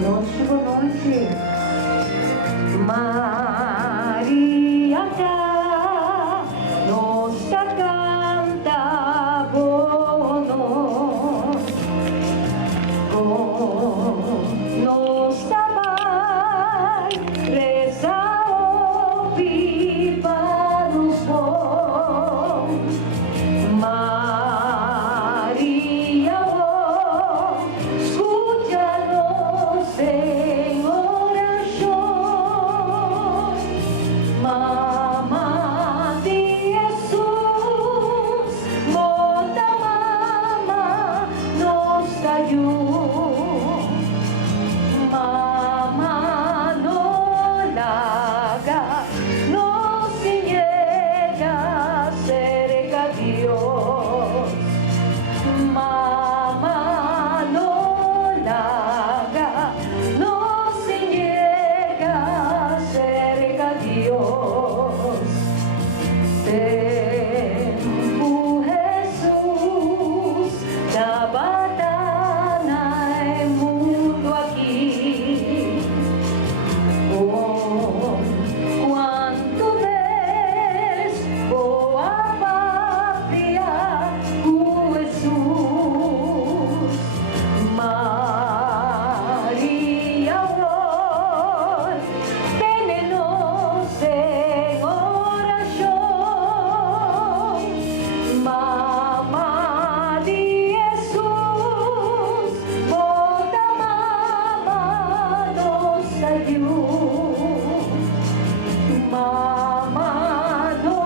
Boa noite. Maria nos canta bono, nos vai rezar o viva nos bom. Maria, escucha-nos em oração. Mamá de Jesus, bota mama nos caiu. Mamá no larga, no se niega cerca de Dios. Mamá no larga, no se niega cerca de Dios. Tempo Jesus da batana é mundo aqui. Quanto vez boa pátria o Jesus. Maria, tene-nos em oração. Mamá de Jesus, bota mama nos caiu. Mamá no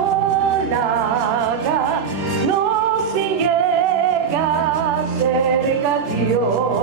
larga, no se niega cerca de Dios.